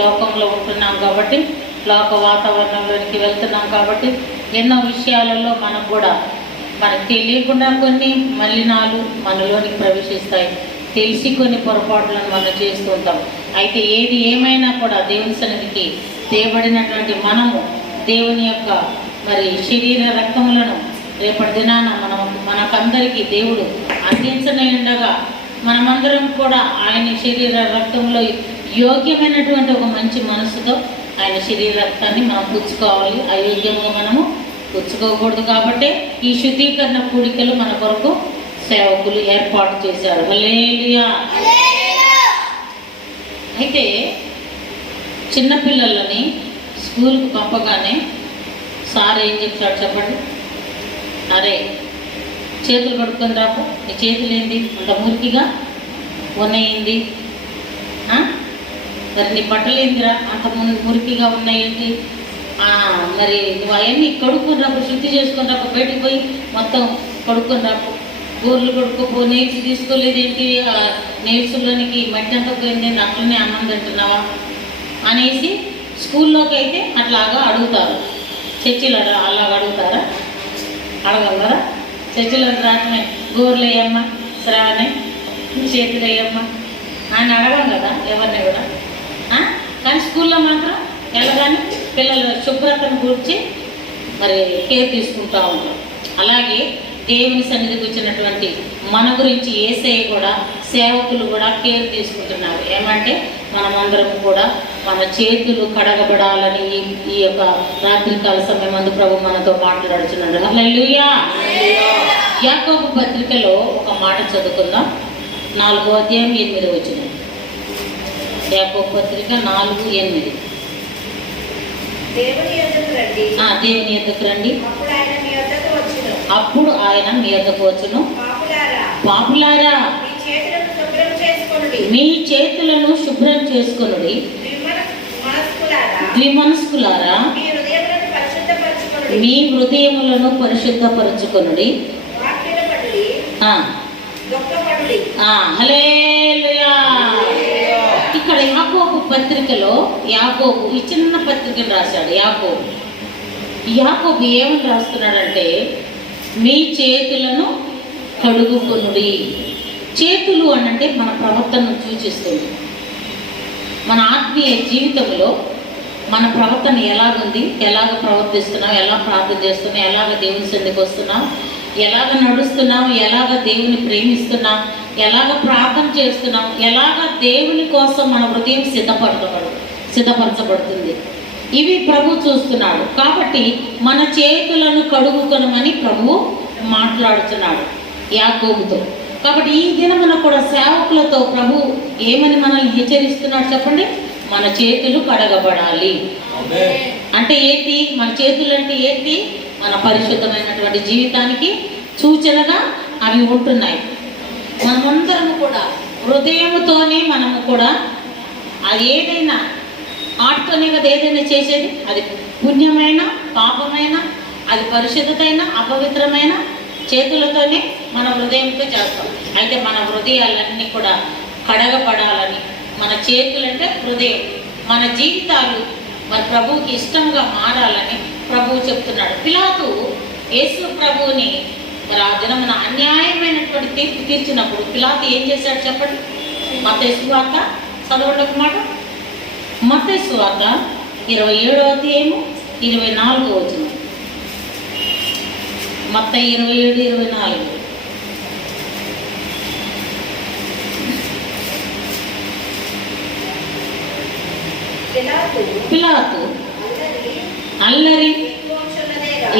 లోకంలో ఉంటున్నాం కాబట్టి, లోక వాతావరణంలోనికి వెళ్తున్నాం కాబట్టి ఎన్నో విషయాలలో మనకు కూడా మనకు తెలియకుండా కొన్ని మలినాలు మనలోనికి ప్రవేశిస్తాయి. తెలిసి కొన్ని పొరపాట్లను మనం చేస్తూ ఉంటాం. అయితే ఏది ఏమైనా కూడా దేవుని సన్నిధికి తేబడినటువంటి మనము దేవుని యొక్క శరీర రక్తములను రేపటి దినాన మనకందరికీ దేవుడు అందించనేండగా మనమందరం కూడా ఆయన శరీర రక్తంలో యోగ్యమైనటువంటి ఒక మంచి మనసుతో ఆయన శరీర రక్తాన్ని మనం పుచ్చుకోవాలి. అయోగ్యంగా మనము పుచ్చుకోకూడదు. కాబట్టి ఈ శుద్ధీకరణ కూడికలు మన కొరకు సేవకులు ఏర్పాటు చేశారు. హల్లెలూయా. అయితే చిన్నపిల్లలని స్కూల్కి పంపగానే సార్ ఏం చెప్తాడు చెప్పండి? అరే చేతులు కడుక్కొని రాకు, నీ చేతులు ఏంది అంత మురికిగా ఉన్నాయింది, మరి నీ బట్టలు ఏందిరా అంత మురికిగా ఉన్నాయేంటి, మరి నువ్వు అవన్నీ కడుక్కొని రాకు, శుద్ధి చేసుకొని రాకు, బయటికి పోయి మొత్తం కడుక్కొని రాకు, గోర్లు కడుక్కోపో, నెయిల్స్ తీసుకోలేదేంటి, నెయిల్స్లోనికి మట్టి అంతా పోయింది, అట్లనే అన్నం తింటున్నావా అనేసి స్కూల్లోకి అయితే అట్లాగా అడుగుతారు. చర్చిలు అలాగ అడుగుతారా? అడగలరా? చర్చిలో రావటమే గోర్లు వేయమ్మా, శ్రావణి చేతులు వేయమ్మా అని అడగం కదా ఎవరిని కూడా. కానీ స్కూల్లో మాత్రం వెళ్ళగానే పిల్లల శుభ్రతను గురించి కేర్ తీసుకుంటూ ఉంటాం. అలాగే దేవుని సన్నిధికి వచ్చినటువంటి మన గురించి యేసయ్య కూడా సేవకులు కూడా కేర్ తీసుకుంటున్నారు. ఏమంటే మనమందరం కూడా మన చేతులు కడగబడాలని ఈ యొక్క రాత్రికాల సమయం అందు ప్రభు మనతో మాట్లాడుతున్నాడు. హల్లెలూయా. యాకోబు పత్రికలో ఒక మాట చదువుకుందాం. 4వ అధ్యాయం 8వ వచనం. యాకోబు పత్రిక 4:8. దేవుని యొద్దకు రండి, అప్పుడు ఆయన మీ యొద్దకు వచ్చును. పాపులారా, మీ చేతులను శుభ్రం చేసుకొనుడి, ద్విమనస్కులారా మీ హృదయములను పరిశుద్ధపరచుకొనుడి. హల్లెలూయా. ఇక్కడ యాకోబు పత్రికలో యాకోబు ఈ చిన్న పత్రికను రాశాడు. యాకోబు ఏమని రాస్తున్నాడంటే, మీ చేతులను కడుగుకొనుడి. చేతులు అనంటే మన ప్రవర్తనను సూచిస్తుంది. మన ఆత్మీయ జీవితంలో మన ప్రవర్తన ఎలాగుంది, ఎలాగ ప్రవర్తిస్తున్నాం, ఎలా ప్రార్థన చేస్తున్నాం, ఎలాగ దేవుని సన్నిధికి వస్తున్నాం, ఎలాగ నడుస్తున్నాం, ఎలాగ దేవుని ప్రేమిస్తున్నాం, ఎలాగ ప్రార్థన చేస్తున్నాం, ఎలాగ దేవుని కోసం మన హృదయం సిద్ధపరచబడుతుంది. ఇవి ప్రభు చూస్తున్నాడు. కాబట్టి మన చేతులను కడుగుకొనమని ప్రభు మాట్లాడుతున్నాడు యాకోబుతో. కాబట్టి ఈ దినమున కూడా సేవకులతో ప్రభు ఏమని మనల్ని హెచ్చరిస్తున్నాడు చెప్పండి? మన చేతులు కడగబడాలి. అంటే ఏంటి? మన చేతులు అంటే ఏంటి? మన పరిశుద్ధమైనటువంటి జీవితానికి సూచనగా అవి ఉంటున్నాయి. మనమందరము కూడా హృదయముతోనే మనము కూడా అది ఏదైనా ఆటతోనే కదా ఏదైనా చేసేది. అది పుణ్యమైన పాపమైన, అది పరిశుద్ధతైన అపవిత్రమైన చేతులతోనే మన హృదయంతో చేస్తాం. అయితే మన హృదయాలన్నీ కూడా కడగబడాలని, మన చేతులంటే హృదయం, మన జీవితాలు ప్రభువుకి ఇష్టంగా మారాలని ప్రభువు చెప్తున్నాడు. పిలాతు యేసు ప్రభువుని ఆ దినమున అన్యాయమైనటువంటి తీర్పు తీర్చినప్పుడు పిలాతు ఏం చేశాడు చెప్పండి? మత్తయి సువార్త చదవండి ఒక మాట. మత్తయి సువార్త 27వ అధ్యాయము 24వ వచనం. మత్తయి 27:24. పిలాతు అల్లరి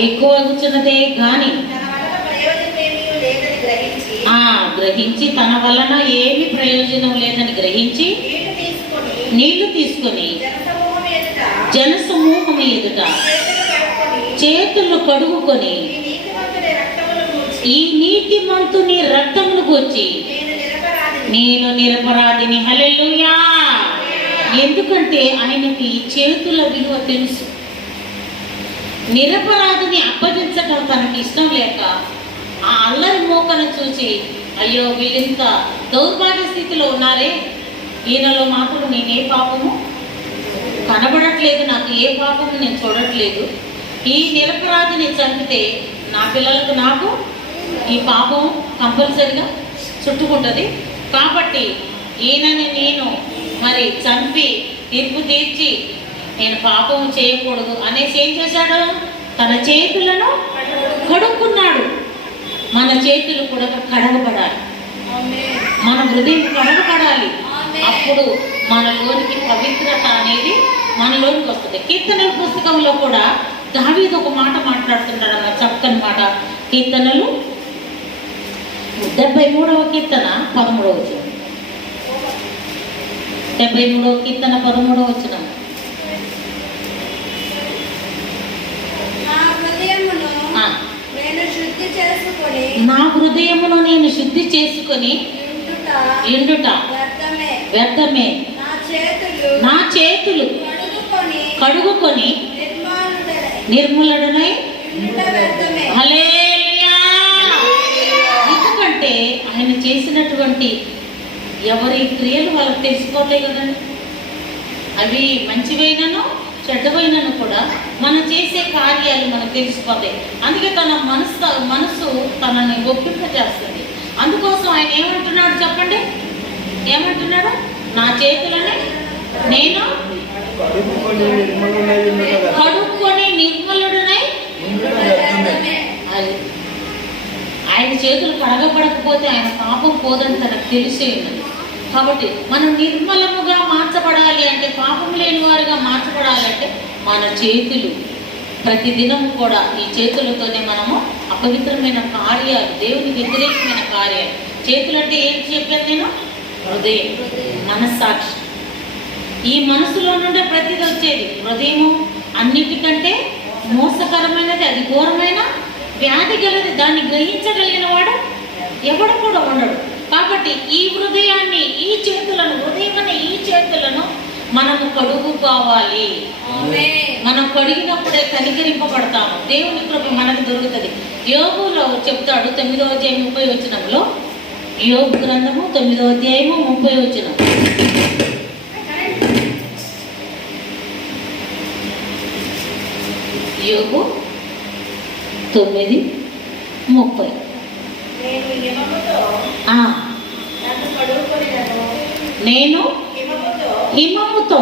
ఎక్కువ కూర్చున్నదే కానీ గ్రహించి తన వలన ఏమి ప్రయోజనం లేదని గ్రహించి నీళ్లు తీసుకొని జనసమూహం ఎదుట చేతులు కడుగుకొని ఈ నీతిమంతుని రక్తమును గూర్చి నేను నిరపరాధిని. హల్లెలూయా. ఎందుకంటే ఆయనకి చేతుల విలువ తెలుసు. నిరపరాధిని అప్పగించడం తనకి ఇష్టం లేక ఆ అల్లరి మోకను చూసి, అయ్యో వీళ్ళింత దౌర్భాగ్య స్థితిలో ఉన్నారే, ఈయనలో మాత్రం నేనే పాపము కనబడట్లేదు, నాకు ఏ పాపము నేను చూడట్లేదు, ఈ నిరపరాధిని చంపితే నా పిల్లలకు నాకు ఈ పాపం కంపల్సరిగా చుట్టుకుంటుంది. కాబట్టి ఈయనని నేను మరి చంపి తీర్పు తీర్చి నేను పాపం చేయకూడదు అనేసి ఏం చేశాడు? తన చేతులను కడుక్కున్నాడు. మన చేతులు కూడా కడగబడాలి, మన హృదయం కడగబడాలి. అప్పుడు మనలోనికి పవిత్రత అనేది మనలోనికి వస్తుంది. కీర్తనల పుస్తకంలో కూడా దావీదు ఒక మాట మాట్లాడుతున్నాడు అన్న చక్కని మాట. కీర్తనలు 73వ కీర్తన 13వ వచనం. 73వ కీర్తన 13వ వచనం. నా హృదయమును నేను శుద్ధి చేసుకొని ఎండుట వ్యర్థమే, నా చేతులు కడుగుకొని నిర్మలుడనై. హల్లెలూయా. ఎందుకంటే ఆయన చేసినటువంటి ఎవరి క్రియలు వాళ్ళకి తెలిసిపోతాయి కదండి. అవి మంచివైనను చెడ్డవైనను కూడా మనం చేసే కార్యాలు మనకు తెలిసిపోతాయి. అందుకే తన మనసు తనని ఒప్పింపజేస్తుంది. అందుకోసం ఆయన ఏమంటున్నాడు చెప్పండి? ఏమంటున్నాడు? నా చేతులని నేను కడుక్కొని నిర్మలుడనై. ఆయన చేతులు కడగబడకపోతే ఆయన పాపం పోదని తనకు తెలిసి ఉన్నది. కాబట్టి మనం నిర్మలముగా మార్చబడాలి అంటే, పాపం లేని వారుగా మార్చబడాలంటే మన చేతులు ప్రతిదినం కూడా ఈ చేతులతోనే మనము అపవిత్రమైన కార్యాలు, దేవునికి వ్యతిరేకమైన కార్యాలు. చేతులు అంటే ఏంటి చెప్పాను నేను? హృదయం, మనస్సాక్షి. ఈ మనసులో నుండే ప్రతిది వచ్చేది. హృదయము అన్నిటికంటే మోసకరమైనది, అది ఘోరమైన వ్యాధి గలది. దాన్ని గ్రహించగలిగిన వాడు ఎవడు కూడా ఉండడు. కాబట్టి ఈ హృదయాన్ని, ఈ చేతులను, హృదయం అనే ఈ చేతులను మనము కడుగుకోవాలి. మనం కడిగినప్పుడే కనికరింపబడతాము. దేవుని కృప మనకు దొరుకుతుంది. యోగులో చెప్తాడు 9వ అధ్యాయం 30వ వచనంలో. యోగు గ్రంథము 9వ అధ్యాయము 30వ వచనం. యోగు 9:30. నేను హిమముతో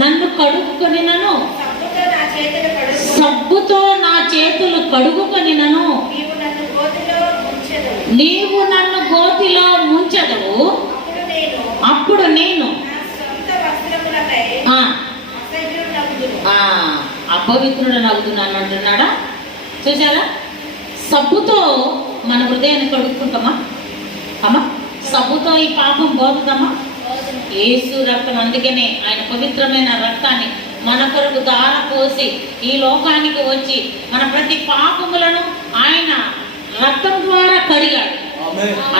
నన్ను కడుగుకొనినను, సబ్బుతో నా చేతులు కడుగుకొనినను, నీవు నన్ను గోతిలో ముంచెదవు, అప్పుడు నేను అపవిత్రుడు నవ్వుతున్నాను అంటున్నాడా? చూసారా? సబ్బుతో మన హృదయాన్ని కడుక్కుంటామా అమ్మా? సబ్బుతో ఈ పాపం పోతుందమ్మా? యేసు రక్తం, అందుకనే ఆయన పవిత్రమైన రక్తాన్ని మన కొరకు దార పోసి ఈ లోకానికి వచ్చి మన ప్రతి పాపములను ఆయన రక్తం ద్వారా కడిగాడు.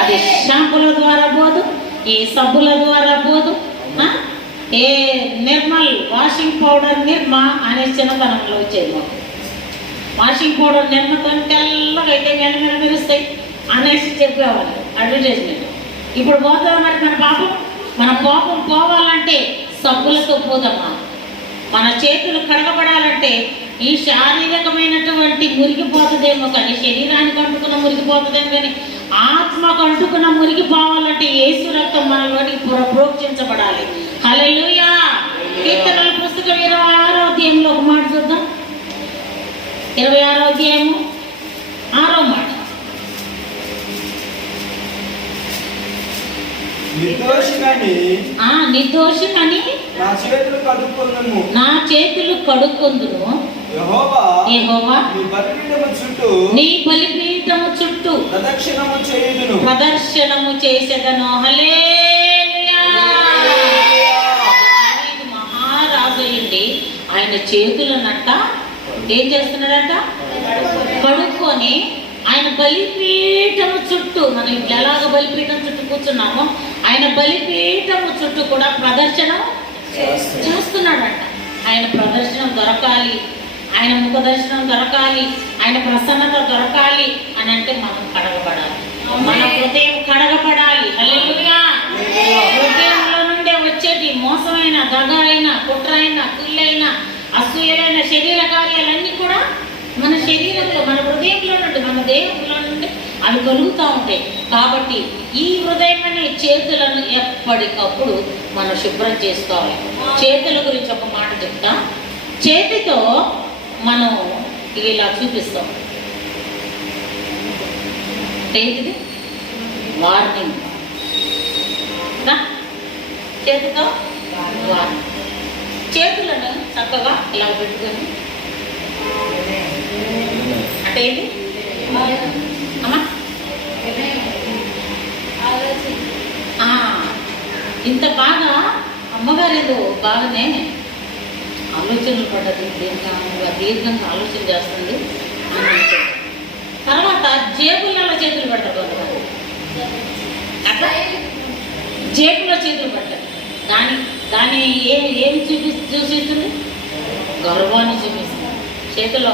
అది షాంపుల ద్వారా పోదు, ఈ సబ్బుల ద్వారా పోదు, ఏ నిర్మల్ వాషింగ్ పౌడర్ నిర్మా అనే చిన్నతనంలో వచ్చేది మాకు. వాషింగ్ పౌడర్ నిర్మతో తెల్లగా అయితే మెల్లమెల్ల మెరుస్తాయి అనేసి చెప్పేవాళ్ళు అడ్వర్టైజ్మెంట్. ఇప్పుడు పోతుందా మరి మన పాపం పోవాలంటే సబ్బులతో పోదమ్మా. మన చేతులు కడగబడాలంటే ఈ శారీరకమైనటువంటి మురిగిపోతుందేమో కానీ, శరీరానికి అంటుకున్న మురిగిపోతుందేమో కానీ, ఆత్మకు అంటుకున్న మురికి పోవాలంటే యేసు రక్తం మనలోనికి ప్రోక్షించబడాలి. హల్లెలూయా. కీర్తనల పుస్తకం 26వ అధ్యాయంలో ఒక మాట చూద్దాం. 26వ అధ్యాయము 6వ మాట. నిర్దోషినని నా చేతులు కడుక్కొందును, యెహోవా నీ బలిపీఠము చుట్టూ ప్రదర్శనము చేసేదను. హల్లెలూయా. దావీదు మహారాజు అయ్యింది. ఆయన చేతులనట ఏం చేస్తున్నాడట? కడుక్కొని ఆయన బలిపీఠము చుట్టూ, మనం ఎలాగ బలిపీఠం చుట్టూ కూర్చున్నామో ఆయన బలిపీఠము చుట్టూ కూడా ప్రదర్శన చేస్తున్నాడంట. ఆయన ప్రదర్శనం దొరకాలి, ఆయన ముఖ దర్శనం దొరకాలి, ఆయన ప్రసన్నత దొరకాలి అని అంటే మనం కడగబడాలి, మన హృదయం కడగబడాలి. హల్లెలూయా. హృదయంలో నుండే వచ్చేటి మోసమైన మోసమైనా, దగ అయినా, కుట్ర అయినా, కుళ్ళైనా, అసూయలైన శరీర కార్యాలన్నీ కూడా మన శరీరంలో, మన హృదయంలో నుండి, మన దేహంలో నుండి అవి కలుగుతూ ఉంటాయి. కాబట్టి ఈ హృదయం అనే చేతులను ఎప్పటికప్పుడు మనం శుభ్రం చేసుకోవాలి. చేతుల గురించి ఒక మాట చెప్తా. చేతితో మనం ఇలా చూపిస్తాం. ఏంటిది? వార్నింగ్. చేతితో వార్నింగ్. చేతులను చక్కగా ఇలా పెట్టుకొని అంటే ఏంటి అమ్మా? ఇంత బాగా అమ్మగారు ఏదో బాగానే ఆలోచనలు పడ్డది, దీర్ఘంగా ఆలోచన చేస్తుంది అని. తర్వాత జేబులలో చేతులు పడ్డారు కొంతమంది. అట్లా జేబులో చేతులు పడ్డారు. దాని ఏమి చూపిస్తుంది? గర్వాన్ని చూపిస్తుంది. చేతిలో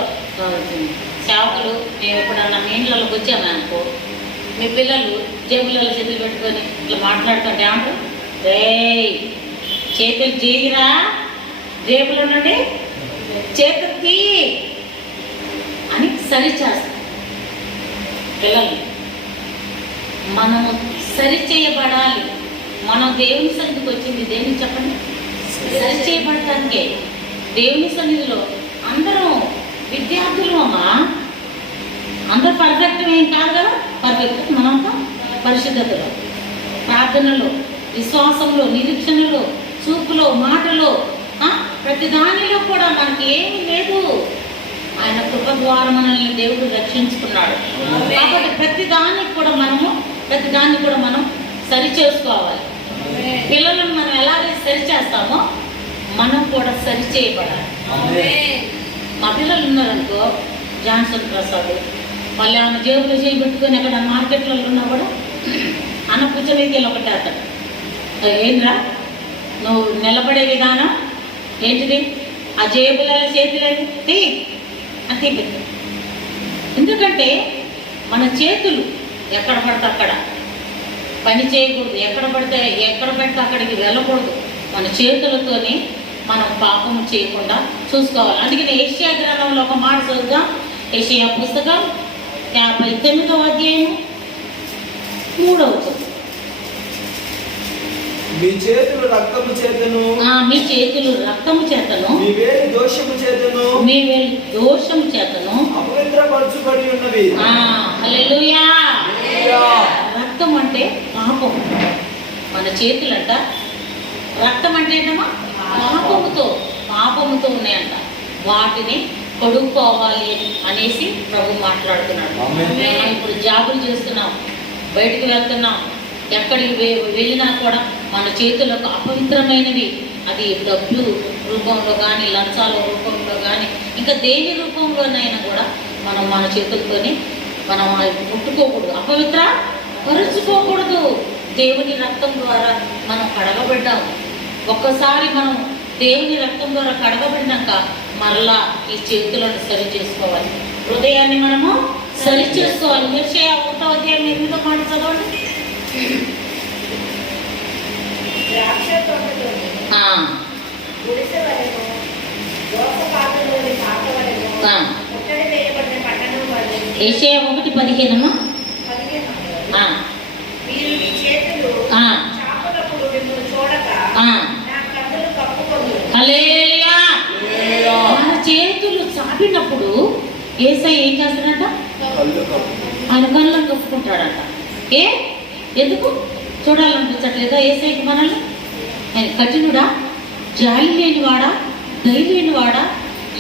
సేవకులు మేము ఎప్పుడన్నా మీ ఇంట్లోకి వచ్చాము అనుకో, మీ పిల్లలు జేబులలో చేతులు పెట్టుకొని ఇట్లా మాట్లాడుతుంటే ఏమంటారు? రేయ్ చేతులు చేయరా, జేబులో నుండి చేతులు తీ అని సరిచేస్తాం పిల్లల్ని. మనము సరిచేయబడాలి. మనం దేవుని సన్నిధికి వచ్చింది దేనికి చెప్పండి? సరిచేయబడటానికే. దేవుని సన్నిధిలో అందరం విద్యార్థులు అమ్మా, అందరూ పర్ఫెక్ట్ ఏం కాదు కదా. పర్ఫెక్ట్ మనంతా పరిశుద్ధతలో, ప్రార్థనలో, విశ్వాసంలో, నిరీక్షణలో, చూపులో, మాటలో, ప్రతి దానిలో కూడా మనకి ఏమీ లేదు. ఆయన కృప ద్వారా మనల్ని దేవుడు రక్షించుకున్నాడు. కాబట్టి ప్రతి దాన్ని కూడా మనం సరి చేసుకోవాలి. పిల్లలను మనం ఎలాగైతే సరి చేస్తామో మనం కూడా సరి చేయబడాలి. మా పిల్లలు ఉన్నారనుకో, జాన్సన్ ప్రసాద్, వాళ్ళు ఏమైనా జేబులో చేయబెట్టుకొని ఎక్కడ మార్కెట్లలో ఉన్నా కూడా అన్న పుచ్చలకి ఒకటే అతడు, ఏంద్రా నువ్వు నిలబడే విధానం ఏంటిది? ఆ జేబులలో చేతులేదు తీ అని తీపెట్టు. ఎందుకంటే మన చేతులు ఎక్కడ పడితే అక్కడ పని చేయకూడదు, ఎక్కడ పడితే అక్కడికి వెళ్ళకూడదు. మన చేతులతోనే మనం పాపం చేయకుండా చూసుకోవాలి. అందుకని ఏషియా గ్రంథంలో ఒక మాట చదువుగా, ఏషియా పుస్తకం 59వ అధ్యాయం 3వ వచనం. మీ చేతులు రక్తము చేతను, మీ చేతులు రక్తము చేతను, మీ వేలు దోషము చేతను అపవిత్రపరచుబడి ఉన్నవి. హల్లెలూయా. రక్తం అంటే పాపం. మన చేతులంట రక్తం అంటే ఏంటమ్మా? పాపముతో ఉన్నాయంట. వాటిని కడుక్కోవాలి అనేసి ప్రభు మాట్లాడుతున్నాడు. మనం ఇప్పుడు జాబులు చేస్తున్నాం, బయటకు వెళ్తున్నాం, ఎక్కడికి వెళ్ళినా కూడా మన చేతులకు అపవిత్రమైనవి, అది డబ్బు రూపంలో కానీ, లంచాల రూపంలో కానీ, ఇంకా దేని రూపంలోనైనా కూడా మనం మన చేతులతోనే మనం ముట్టుకోకూడదు, పరుచుకోకూడదు. దేవుని రక్తం ద్వారా మనం కడగబడ్డాం. ఒక్కసారి మనం దేవుని రక్తం ద్వారా కడగబడినాక మరలా ఈ చేతులను సరి చేసుకోవాలి, హృదయాన్ని మనము సరి చేసుకోవాలి. యెషయా 1వ అధ్యాయం 8వ మాట చదవండి. యెషయా 1:15. మన చేతులు చాపినప్పుడు యేసయ్య ఏం చేస్తాడంట? ఆయన కళ్ళను కప్పుకుంటాడంట. ఎందుకు? చూడాలనిపించట్లేదా యేసయ్యకి మనల్ని? ఆయన కఠినుడా, జాలి లేనివాడా, దయ లేనివాడా,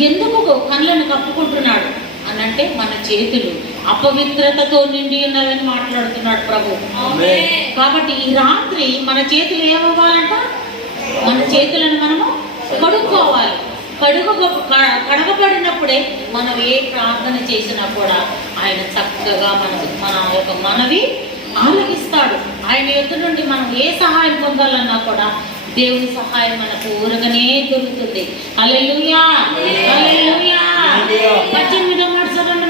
ఎందుకు కళ్ళను కప్పుకుంటున్నాడు అని అంటే మన చేతులు అపవిత్రతతో నిండి ఉన్నవని మాట్లాడుతున్నాడు ప్రభు. కాబట్టి ఈ రాత్రి మన చేతులు ఏమవ్వాలంట? మన చేతులను మనము కడుక్కోవాలి. కడగబడినప్పుడే మనం ఏ ప్రార్థన చేసినా కూడా ఆయన చక్కగా మన యొక్క మనవి ఆలకిస్తాడు. ఆయన యొద్ద నుండి మనం ఏ సహాయం పొందాలన్నా కూడా దేవుని సహాయం మనకు ఊరగానే దొరుకుతుంది. హల్లెలూయా, హల్లెలూయా. 18వ మాట చదవండి.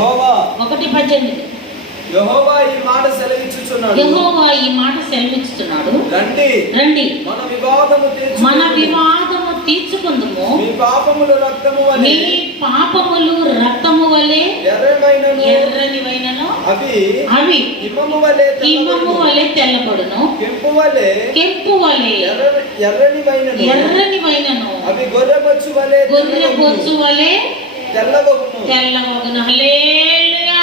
1:18. యెహోవా ఈ మాట సెలవిచ్చుచున్నాడు. యెహోవా ఈ మాట సెలవిస్తున్నాడు, రండి రండి మన వివాదము మన తీర్చుకుందుము. వివాదము తీర్చుకుందుము. మీ పాపములు రక్తము మీ వలె పాపములు రక్తము వలె ఎర్రమైనను ఎర్రనివైనను అవి అవి హిమము వలె హిమము తెల్లబడును. వలె తెల్లబడును. కెంపు వలె కెంపు వలె ఎర్రనివైనను ఎర్రనివైనను అవి గొర్రెబొచ్చు వలె గొర్రె బొచ్చు వలె తెల్లగొగును. తెల్లవగును. హల్లెలూయా.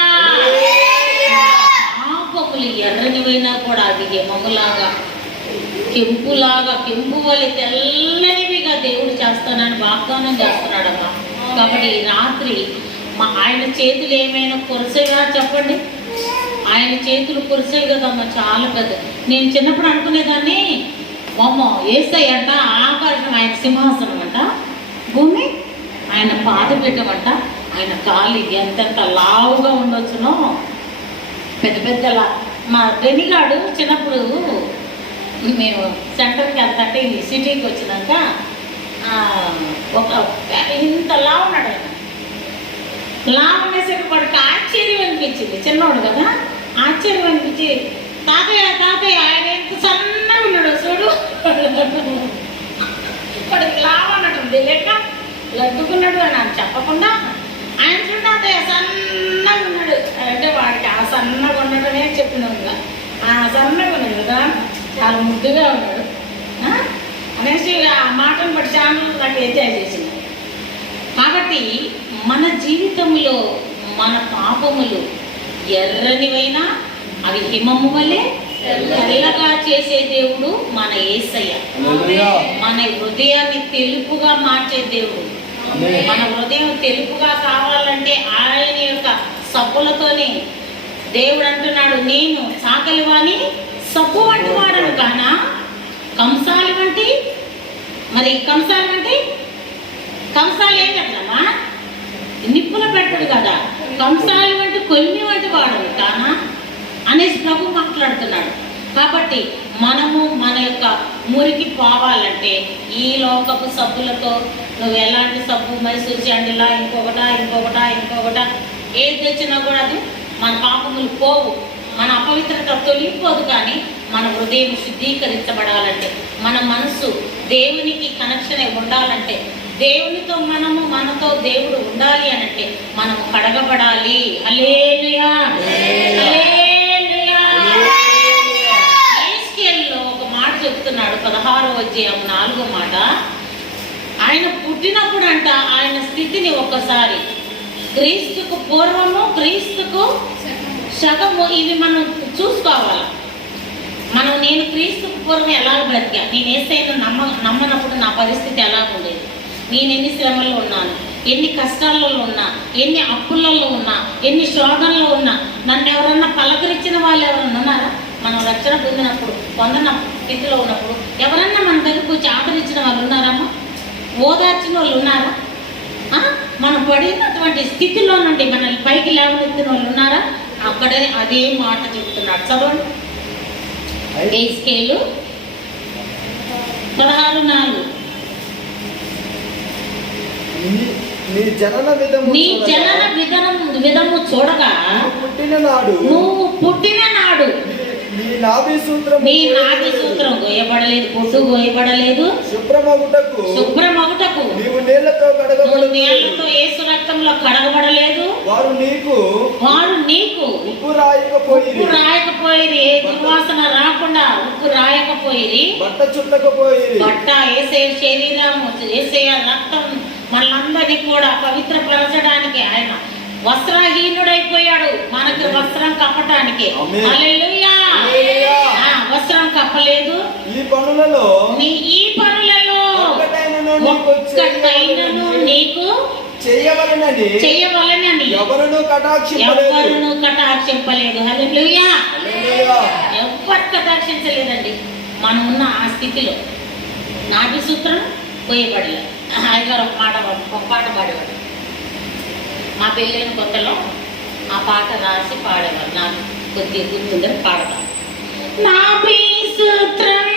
పాపములు ఎర్రనివైనా కూడా అవి హిమములాగా కెంపులాగా కెంపు వలె తెల్లనివిగా దేవుడు చేస్తానని వాగ్దానం చేస్తున్నాడమ్మా. కాబట్టి ఈ రాత్రి ఆయన చేతులు ఏమైనా కొరసేవా చెప్పండి. ఆయన చేతులు కొరిసేవి కదమ్మా, చాలా పెద్ద. నేను చిన్నప్పుడు అనుకునేదాన్ని, అమ్మ ఏసయ్య అంట ఆకాశం ఆయన సింహాసనం అంట, భూమి ఆయన పాదపీఠం అంట, ఆయన కాలు ఎంతెంత లావుగా ఉండొచ్చునో, పెద్ద పెద్దలా. మా రెనిగాడు చిన్నప్పుడు మేము సెంటర్కి వెళ్తాంటే ఈ సిటీకి వచ్చినాక ఒక ఇంత లావు ఉన్నాడు ఆయన. లావు ఉండేసరికి వాడికి ఆశ్చర్యం అనిపించింది, చిన్నోడు కదా, ఆశ్చర్యం అనిపించి, తాతయ్య తాతయ్య ఆయన ఎంత సన్నగా ఉన్నాడు చూడు. వాడికి లావు అన్నట్టు తెలియక లడ్డుకున్నాడు అని ఆయన చెప్పకుండా, ఆయన చూడు తాతయ్య సన్నగా ఉన్నాడు అంటే వాడికి ఆ సన్నగా ఉండటమే చెప్పినాం. ఆ సన్నగా ఉన్నాడు కదా, చాలా ముద్దుగా ఉన్నాడు అనేసి ఆ మాటను బట్టి చాలా నాకు ఎంజాయ్ చేసింది. కాబట్టి మన జీవితంలో మన పాపములు ఎర్రనివైనా అవి హిమము వలె తెల్లగా చేసే దేవుడు మన యేసయ్య. మన హృదయాన్ని తెలుపుగా మార్చే దేవుడు. మన హృదయం తెలుపుగా కావాలంటే ఆయన యొక్క సబ్బులతోనే. దేవుడు అంటున్నాడు, నేను సాకలివాని సబ్బు వంటి వాడను కానా కంసాలి వంటి. మరి కంసాలి వంటి కంసాలు ఏం కదమ్మా, నిప్పుల పెట్టడు కదా, కంసాలి వంటి కొలిమి వంటి వాడను కానా అనేసి ప్రభు మాట్లాడుతున్నాడు. కాబట్టి మనము మన యొక్క మురికి పోవాలంటే ఈ లోకపు సబ్బులతో నువ్వు ఎలాంటి సబ్బు మైసూర్ శాండిలా ఇంకొకట ఏది తెచ్చినా కూడా అది మన పాపములు పోవు, మన అపవిత్రత తొలగిపోదు. కానీ మన హృదయం శుద్ధీకరించబడాలంటే, మన మనస్సు దేవునికి కనెక్షన్ ఉండాలంటే, దేవునితో మనతో దేవుడు ఉండాలి అనంటే మనము కడగబడాలి. హల్లెలూయా హల్లెలూయా. యేస్కేలులో ఒక మాట చెప్తున్నాడు, 16వ అధ్యాయం 4వ మాట. ఆయన పుట్టినప్పుడు అంట ఆయన స్థితిని ఒక్కసారి క్రీస్తుకు పూర్వము క్రీస్తుకు శకము ఇవి మనం చూసుకోవాలి. నేను క్రీస్తుకు పూర్వం ఎలా బ్రతికా, నేను యేసయ్యను నమ్మనప్పుడు నా పరిస్థితి ఎలా ఉండేది, నేను ఎన్ని శ్రమల్లో ఉన్నాను, ఎన్ని కష్టాలలో ఉన్నా, ఎన్ని అప్పులలో ఉన్నా, ఎన్ని శోధనలో ఉన్నా, నన్ను ఎవరన్నా పలకరించిన వాళ్ళు ఎవరన్నా ఉన్నారా? మనం రక్షణ పొందినప్పుడు పొందన స్థితిలో ఉన్నప్పుడు ఎవరన్నా మన దగ్గరకు వచ్చి ఆదరించిన వాళ్ళు ఉన్నారమ్మా? ఓదార్చిన వాళ్ళు ఉన్నారా? మనం పడినటువంటి స్థితిలో నుండి మనల్ని పైకి లేవనెత్తిన వాళ్ళు ఉన్నారా? అక్కడే అదే మాట చెప్తున్నాడు. చదవండి, యేస్కేలు 16:4. నీ జనన విధము చూడగా నువ్వు పుట్టిన నాడు నీ నాభి సూత్రం గోయబడలేదు, పొట్టు గోయబడలేదు, శుభ్రమగుటకు నీవు నీళ్లతో యేసు రక్తంలో కడగబడలేదు. వారు నీకు ఉప్పు రాయకపోయిరి, దుర్వాసన రాకుండా ఉప్పు రాయకపోయిరి, బట్ట చుట్టకపోయిరి. బట్ట యేసే శరీరము యేసే రక్తం మనందరినీ కూడా పవిత్రపరచడానికి ఆయన వస్త్రహీనుడైపోయాడు, మనకి వస్త్రం కప్పటానికి. హల్లెలూయా. వస్త్రం కప్పలేదు. ఈ పనులలో ఒక్కటైనను నీకు చేయవలెనని ఎవరును కటాక్షింపలేదు. హల్లెలూయా. ఎవ్వరు కటాక్షించలేదండి. మనం ఉన్న ఆ స్థితిలో నాభి సూత్రం పోయబడలేదు. ఆయన ఒక పాట పాడేవాడు. మా పెళ్ళైన కొత్తలో ఆ పాట రాసి పాడేవారు. నాకు కొద్దిగా గుర్తుందని పాడతాను. నాభి సూత్రం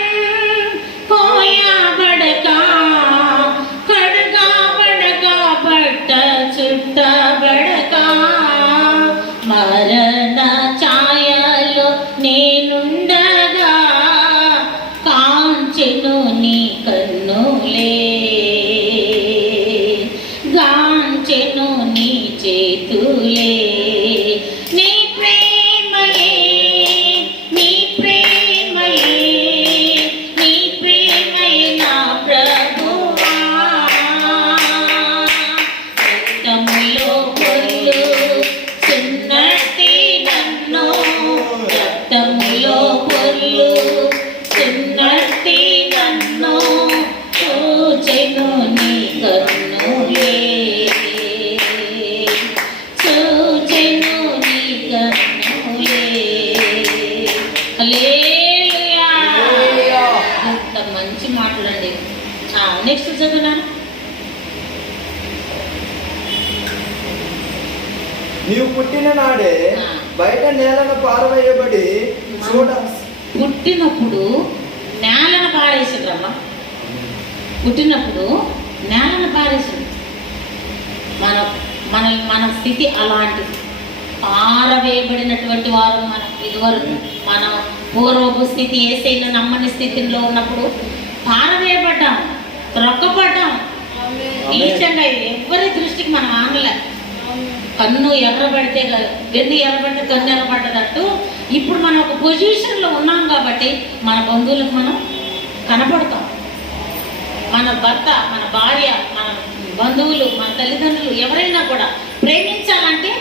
కోయబడక కడగబడక బట్ట చుట్టబడక మరణ మంచి మాటలండి. నెక్స్ట్ చదువునాను. నీవు పుట్టిన నాడే ఆ. బయట నేలను పారవేయబడి చూడ పుట్టినప్పుడు నేలను పారేసిండ్రమ్మా. పుట్టినప్పుడు నేలను పారేసిండు. మన స్థితి అలాంటిది. పారవేయబడినటువంటి వారు మనం ఇదివరకు మన పూర్వపు స్థితి ఏసైనా నమ్మని స్థితిలో ఉన్నప్పుడు పారవేయబడ్డాం, త్రొక్కబడ్డాం. నీచంగా ఎవరి దృష్టికి మనం ఆనలే. కన్ను ఎర్రబడితే వెన్ను ఎర్రబడితే కన్ను ఎర్రబడ్డదట్టు ఇప్పుడు మనం ఒక పొజిషన్లో ఉన్నాం కాబట్టి మన బంధువులకు మనం కనపడతాం. మన భర్త, మన భార్య, మన బంధువులు, మన తల్లిదండ్రులు ఎవరైనా కూడా ప్రేమించాలంటే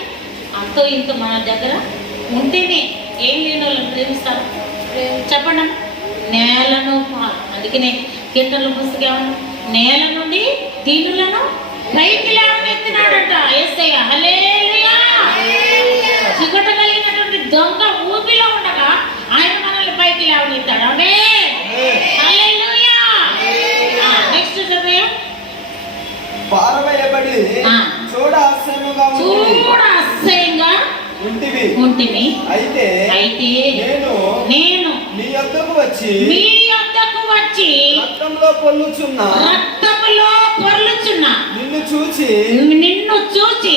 అంతో ఇంతో మన దగ్గర ఉంటేనే. ఏం లేని వాళ్ళని ప్రేమిస్తారు చెప్పండి. నేలను అందుకనే కీర్తనల పుస్తకం నేల నుండి దీనులను పైకి లేవనెత్తినాడట యేసయ్య. హల్లెలూయా. చికట కలిగినటువంటి దొంగ ఊపిలో ఉండగా ఆయన మనల్ని పైకి లేవనెత్తాడు. ఆమేన్. హల్లెలూయా. నెక్స్ట్ చదివే. పారవేయబడి చూడ అసహ్యముగా ఉంటివి. అయితే నేను నీ యొద్దకు వచ్చి రక్తంలో పొర్లుచున్న నిన్ను చూచి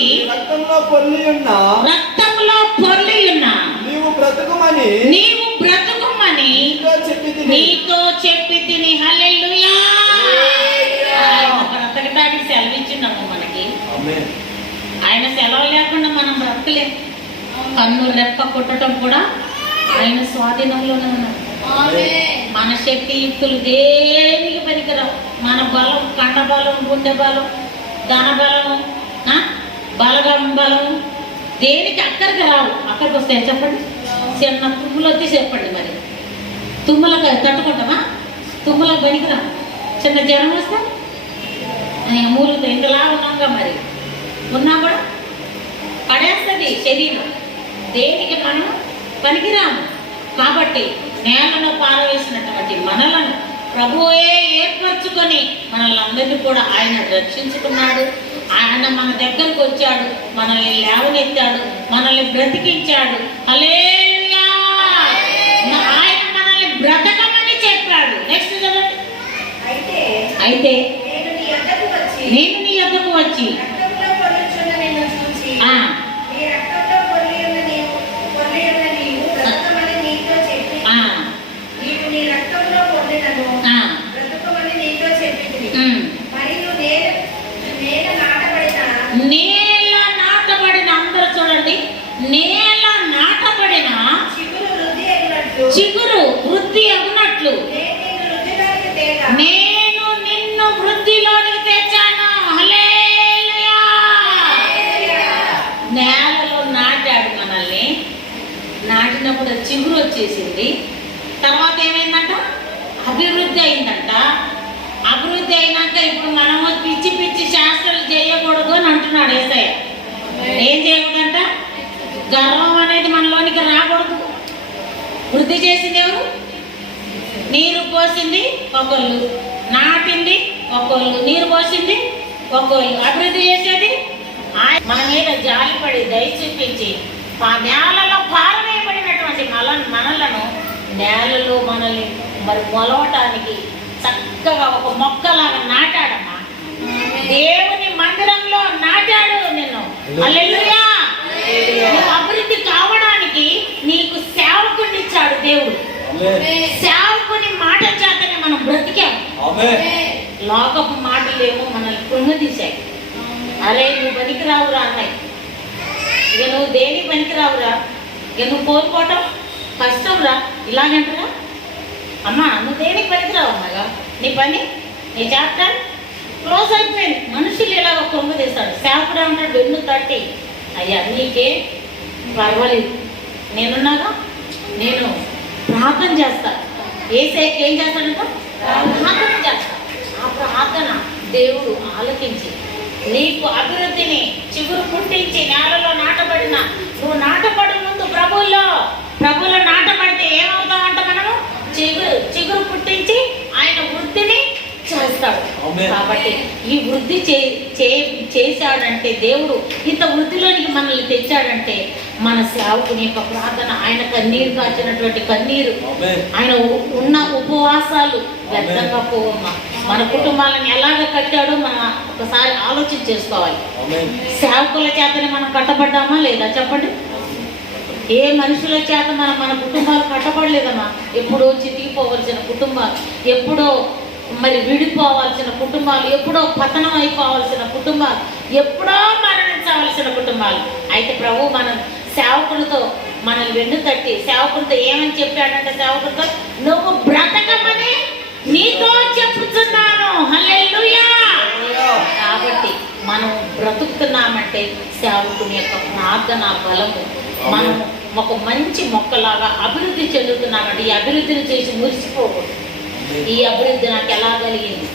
రక్తంలో పొర్లియున్న నీవు బ్రతుకుమని నీతో చెప్పి తిని. హల్లెలూయా. ఆయన బ్రతకడానికి సెలవిచ్చిండమ్మ మనకి. ఆయన సెలవు లేకుండా మనం బ్రతకలేం. కన్ను రెప్ప కొట్టడం కూడా ఆయన స్వాధీనంలోనే ఉన్నాం. మన శక్తి యుక్తులు దేనికి పనికిరావు. మన బలం, కండ బలం, గుండె బలం, ధన బలం, బలగం బలం దేనికి అక్కడికి రావు. అక్కడికి వస్తాయి చెప్పండి. చిన్న తుమ్ములు వచ్చి చెప్పండి. మరి తుమ్ములకు తట్టుకుంటామా? తుమ్ములకు పనికిరావు. చిన్న జ్వరం వస్తే మూలుతో ఇంకలా ఉన్నాంగా మరి ఉన్నా కూడా పడేస్తుంది శరీరం. దేనికి మనం పనికిరాము. కాబట్టి నేలలో పారవేసినటువంటి మనలను ప్రభువే ఏర్పరచుకొని మనల్ని అందరినీ కూడా ఆయన రక్షించుకున్నాడు. ఆయన మన దగ్గరకు వచ్చాడు, మనల్ని లేవనెత్తాడు, మనల్ని బ్రతికించాడు. హల్లెలూయా. ఆయన మనల్ని బ్రతకమని చెప్పాడు. నెక్స్ట్ చదవండి. అయితే నేను నీ యొద్దకు వచ్చి నేల నాటబడిన, అందరూ చూడండి, నేల నాటబడిన చిగురు వృద్ధి అగునట్లు నేను నిన్ను వృద్ధిలోనికి తెచ్చాను. హల్లెలూయా. నేలలో నాటాడు మనల్ని. నాటినప్పుడు చిగురు వచ్చేసింది. తర్వాత ఏమైందంట? అభివృద్ధి అయిందంట. అభివృద్ధి అయినాక ఇప్పుడు మనము పిచ్చి పిచ్చి శాస్త్రాలు చేయకూడదు అని అంటున్నాడు యేసయ్య. ఏం చేయకూడదంట? గర్వం అనేది మనలోనికి రాకూడదు. వృద్ధి చేసింది ఎవరు? నీరు పోసింది ఒకళ్ళు, నాటింది ఒకళ్ళు, నీరు పోసింది ఒకళ్ళు, అభివృద్ధి చేసేది మన మీద జాలిపడి దయ చూపించి ఆ నేలలో పారవేయబడినటువంటి మనలను నేలలో మనల్ని మరి మొలవటానికి చక్కగా ఒక మొక్కలాగా నాటాడమ్మా. దేవుని మందిరంలో నాటాడు నిన్ను. హల్లెలూయా. నువ్వు అభివృద్ధి కావడానికి నీకు సేవకుని ఇచ్చాడు దేవుడు. సేవకుని మాట చేతనే మనం బ్రతికాం. లోకపు మాటలేమో మనల్ని కృంగదీశాయి. అరే నువ్వు పనికిరావురా అన్నాయి. ఇక నువ్వు దేని పనికిరావురా, ఇక నువ్వు కోరుకోవటం కష్టం రా ఇలాగంటరా. అమ్మా నువ్వు దేనికి పనికిరావు అమ్మగా, నీ పని నీ చాప్టర్ క్లోజ్ అయిపోయింది. మనుషులు ఇలాగ కొమ్ము తీస్తాడు. సేవకుడు అంటాడు వెన్ను తట్టి, అయ్యా నీకే పర్వాలేదు, నేనున్నాగా, నేను ప్రార్థన చేస్తా. ఏసైకి ఏం చేస్తాడంట? ప్రార్థన చేస్తా. ఆ ప్రార్థన దేవుడు ఆలకించి నీకు అభివృద్ధిని చిగురు పుట్టించి నేలలో నాటబడిన నువ్వు నాటబడి ముందు ప్రభువులో నాటబడితే ఏమవుతామంట? మనము చిగురు పుట్టించి ఆయన వృద్ధి ఆమేన్. కాబట్టి ఈ వృద్ధి చేశాడంటే దేవుడు, ఇంత వృద్ధిలోనికి మనల్ని తెచ్చాడంటే మన సేవకుని యొక్క ప్రార్థన, ఆయన కన్నీరు కాచినటువంటి కన్నీరు, ఆమేన్. ఆయన ఉన్న ఉపవాసాలు వ్యర్థంగా పోవమ్మా. మన కుటుంబాలను ఎలాగ కట్టాడో మనం ఒకసారి ఆలోచన చేసుకోవాలి. ఆమేన్. సేవకుల చేతనే మనం కట్టబడ్డామా లేదా చెప్పండి? ఏ మనుషుల చేత మన కుటుంబాలు కట్టబడలేదమ్మా. ఎప్పుడో చితికిపోవలసిన కుటుంబాలు, ఎప్పుడో మరి విడిపోవాల్సిన కుటుంబాలు, ఎప్పుడో పతనం అయిపోవాల్సిన కుటుంబాలు, ఎప్పుడో మరణించవలసిన కుటుంబాలు. అయితే ప్రభు మన సేవకులతో మనల్ని వెన్ను తట్టి సేవకులతో ఏమని చెప్పాడంటే, సేవకులతో నువ్వు బ్రతకమని నీతో చెప్పుతున్నాను. హల్లెలూయా. కాబట్టి మనం బ్రతుకుతున్నామంటే సేవకుని యొక్క ప్రార్థన బలము. మనం ఒక మంచి మొక్కలాగా అభివృద్ధి చెందుతున్నామంటే ఈ అభివృద్ధిని చేసి మురిసిపోకూడదు. ఈ అభివృద్ధి నాకు ఎలా కలిగింది,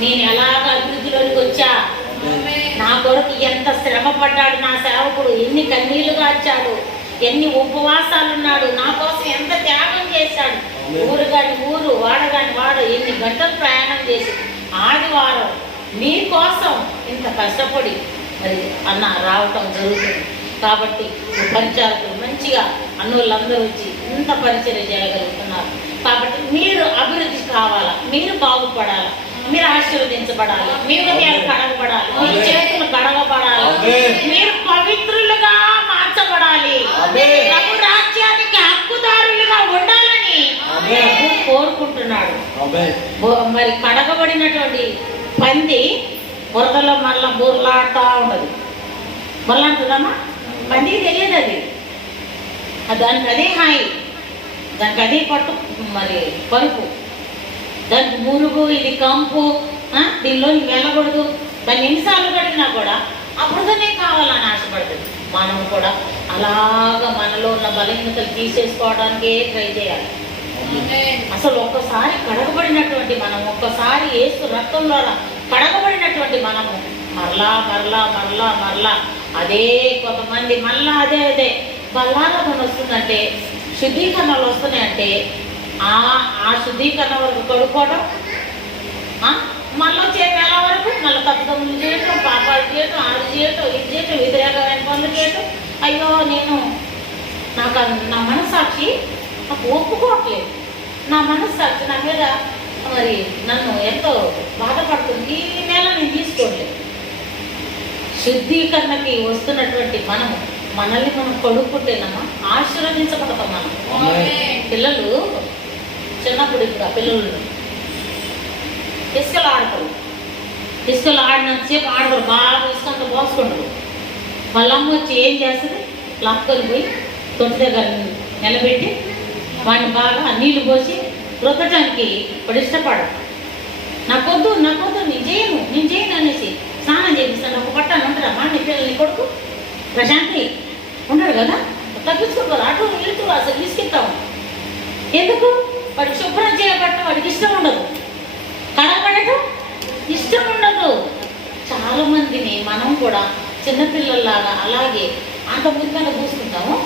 నేను ఎలాగ అభివృద్ధిలోకి వచ్చా, నా కొరకు ఎంత శ్రమ పడ్డాడు నా సేవకుడు, ఎన్ని కన్నీళ్లు కాచాడు, ఎన్ని ఉపవాసాలు ఉన్నాడు, నా కోసం ఎంత త్యాగం చేశాడు, ఊరు కాని ఊరు, వాడగాని వాడు, ఎన్ని గంటలు ప్రయాణం చేసి ఆదివారం నీ కోసం ఇంత కష్టపడి మరి అన్న రావటం జరుగుతుంది. కాబట్టి పరిచారకులు మంచిగా అన్నోళ్ళందరూ వచ్చి ఇంత పరిచయం చేయగలుగుతున్నారు. కాబట్టి మీరు అభివృద్ధి కావాలా, మీరు బాగుపడాలా, మీరు ఆశీర్వదించబడాలి, మీ హృదయాలు కడగబడాలి, మీ చేతులు కడగబడాలి, మీరు పవిత్రులుగా మార్చబడాలి, ప్రభు రాజ్యానికి హక్కుదారులుగా ఉండాలని ప్రభు కోరుకుంటున్నాడు. మరి కడగబడినటువంటి పంది బురదలో మళ్ళా బుర్లాడుతూ ఉండదు. బుర్లాంటుందమ్మా, పందికి తెలియదు అది, దానికి అదే హాయి, దానికి అదే పట్టు మరి పరుపు, దానికి మురుగు, ఇది కంపు, దీనిలో వెళ్ళకూడదు, దాన్ని ఎన్నిసార్లు కడిగినా కూడా అప్పుడుగానే కావాలని ఆశపడుతుంది. మనం కూడా అలాగా మనలో ఉన్న బలహీనతలు తీసేసుకోవడానికే ట్రై చేయాలి. అసలు ఒక్కసారి కడగబడినటువంటి మనం, ఒక్కసారి యేసు రక్తం ద్వారా కడగబడినటువంటి మనము మరలా మరలా మరలా మరలా అదే కొంతమంది మళ్ళా అదే బలాలను వస్తుందంటే, శుద్ధీకరణలు వస్తున్నాయంటే ఆ శుద్ధీకరణ వరకు కడుక్కోవడం, మళ్ళీ వచ్చే వేళ వరకు మళ్ళీ తప్పుదమ్ములు చేయటం, పాపాలు చేయటం, ఆడు చేయటం, ఇది చేయటం, వ్యతిరేకమైన పనులు చేయటం. అయ్యో నాకు నా మనస్సాక్షి నాకు ఒప్పుకోవట్లేదు, నా మనస్సాక్షి నా మీద మరి నన్ను ఎంతో బాధపడుతుంది, ఈ నెల నేను తీసుకోలేదు. శుద్ధీకరణకి వస్తున్నటువంటి మనము మనల్ని మనం కడుక్కుంటేనమ్మా ఆశీర్వదించబడతాం. మనం పిల్లలు చిన్నప్పుడు, ఇప్పుడు ఆ పిల్లలు ఇసుకలు ఆడతారు, ఇసుకలు ఆడినంతసేపు ఆడతారు, బాగా ఇసుకంతా పోసుకుంటారు. వాళ్ళమ్మ వచ్చి ఏం చేస్తుంది, లాక్కొని పోయి తొట్టి దగ్గర నిలబెట్టి వాడిని బాగా నీళ్లు పోసి రుద్దటానికి వాడు ఇష్టపడరు. నాకొద్దు నేను చేయను అనేసి స్నానం చేపిస్తాను. ఒక పట్టాను ఉంటారా మా నీ పిల్లల్ని కొడుకు ప్రశాంతి ఉంటాడు కదా, తగ్గించుకుంటారు, అటు ఇటు అసలు తీసుకెళ్తాము. ఎందుకు? వాడికి శుభ్రం చేయబట్టడం వాడికి ఇష్టం ఉండదు, కడగబడటం ఇష్టం ఉండదు. చాలామందిని మనం కూడా చిన్నపిల్లల్లాగా అలాగే అంత ముందుగా చూసుకుంటాము,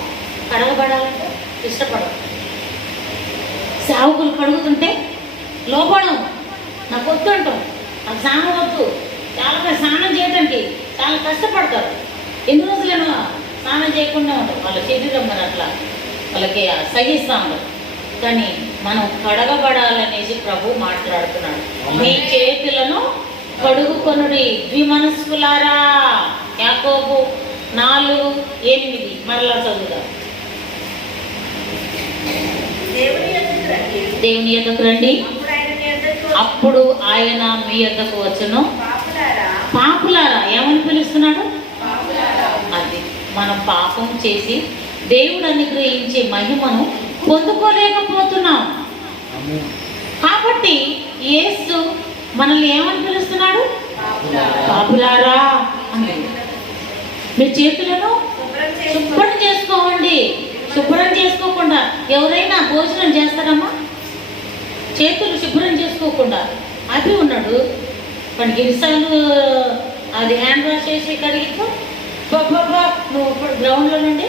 కడగబడాలంటే ఇష్టపడము. సేవకులు కడుగుతుంటే లోపడం, నాకు వద్దు అంటాం, నాకు స్నానం వద్దు. చాలా స్నానం చేయడానికి చాలా కష్టపడతారు, ఎన్ని రోజులైనా స్నానం చేయకుండా ఉంటారు. వాళ్ళ శరీరం మరి అట్లా వాళ్ళకి సహిస్తూ ఉంటారు. కానీ మనం కడగబడాలనేసి ప్రభు మాట్లాడుతున్నాడు. మీ చేతులను కడుగుకొనుడి ద్విమనస్కులారా. యాకోబు 4:8 మరలా చదువుదాం. దేవుని యొద్దకు రండి, అప్పుడు ఆయన మీ యొద్దకు వచ్చును. పాపులారా ఏమని పిలుస్తున్నాడు? అది మనం పాపం చేసి దేవుడు అనుగ్రహించే మహిమను పొందుకోలేకపోతున్నాం. కాబట్టి యేసు మనల్ని ఏమని పిలుస్తున్నాడు? పాపులారా అని. మీ చేతులను శుభ్రం చేసుకోండి. శుభ్రం చేసుకోకుండా ఎవరైనా భోజనం చేస్తారమ్మా? చేతులు శుభ్రం చేసుకోకుండా అవి ఉన్నాడు వాడికి ఎన్నిసార్లు అది హ్యాండ్ వాష్ చేసి కడిగిపో. నువ్వు ఇప్పుడు గ్రౌండ్లో నుండి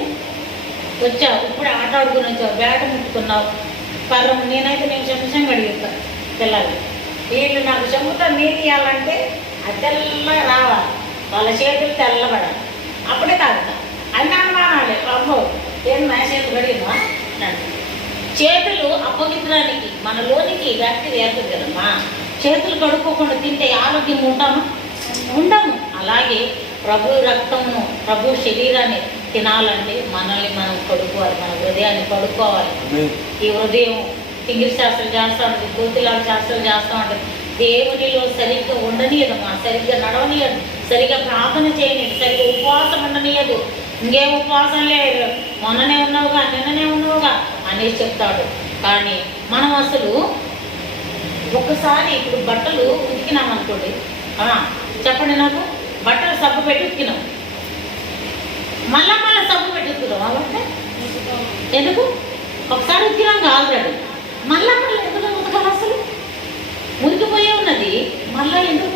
వచ్చావు, ఇప్పుడు ఆట ఆడుకుని వచ్చావు, బ్యాట్ ముట్టుకున్నావు, పర్రం నేనైతే నేను నిమిషం కడిగిస్తాను తెల్లాలి. వీళ్ళు నాకు చెంబుతో నీళ్ళు ఇవ్వాలంటే అది తెల్లగా రావాలి, వాళ్ళ చేతులు తెల్లబడాలి, అప్పుడే తాగుతా. అన్ని అనుమానాలే, అమ్మో ఏం నా చేతులు కడిగినా చేతులు అప్పగించడానికి మనలోనికి బ్యాక్టీరియా ఏర్పడు కదమ్మా. చేతులు కడుక్కోకుండా తింటే ఆరోగ్యం ఉంటామా? ఉండము. అలాగే ప్రభు రక్తమును, ప్రభు శరీరాన్ని తినాలంటే మనల్ని మనం కడుక్కోవాలి, మన హృదయాన్ని కడుక్కోవాలి. ఈ హృదయం తింగిరి శాస్త్రం చేస్తూ ఉంటుంది, గోతిలాడు శాస్త్రం చేస్తూ ఉంటుంది. దేవునిలో సరిగ్గా ఉండనీయదమ్మా, సరిగ్గా నడవనీయదు, సరిగ్గా ప్రార్థన చేయనీయదు, సరిగ్గా ఉపవాసం ఉండనీయదు. ఇంకేం ఉపవాసం లేదు, మొన్ననే ఉన్నావుగా, నిన్ననే ఉన్నావుగా అనేసి చెప్తాడు. కానీ మనం అసలు ఒక్కసారి ఇప్పుడు బట్టలు ఉతికినామనుకోండి, చెప్పండి నాకు, బట్టలు సబ్బు పెట్టి ఉతికినాం, మళ్ళా సబ్బు పెట్టి ఉతుకుతాం. అలాంటే ఎందుకు? ఒకసారి ఉతికినాం ఆల్రెడీ, మళ్ళా ఎందుకు ఉతకాలి? అసలు మురికిపోయే ఉన్నది, మళ్ళీ ఎందుకు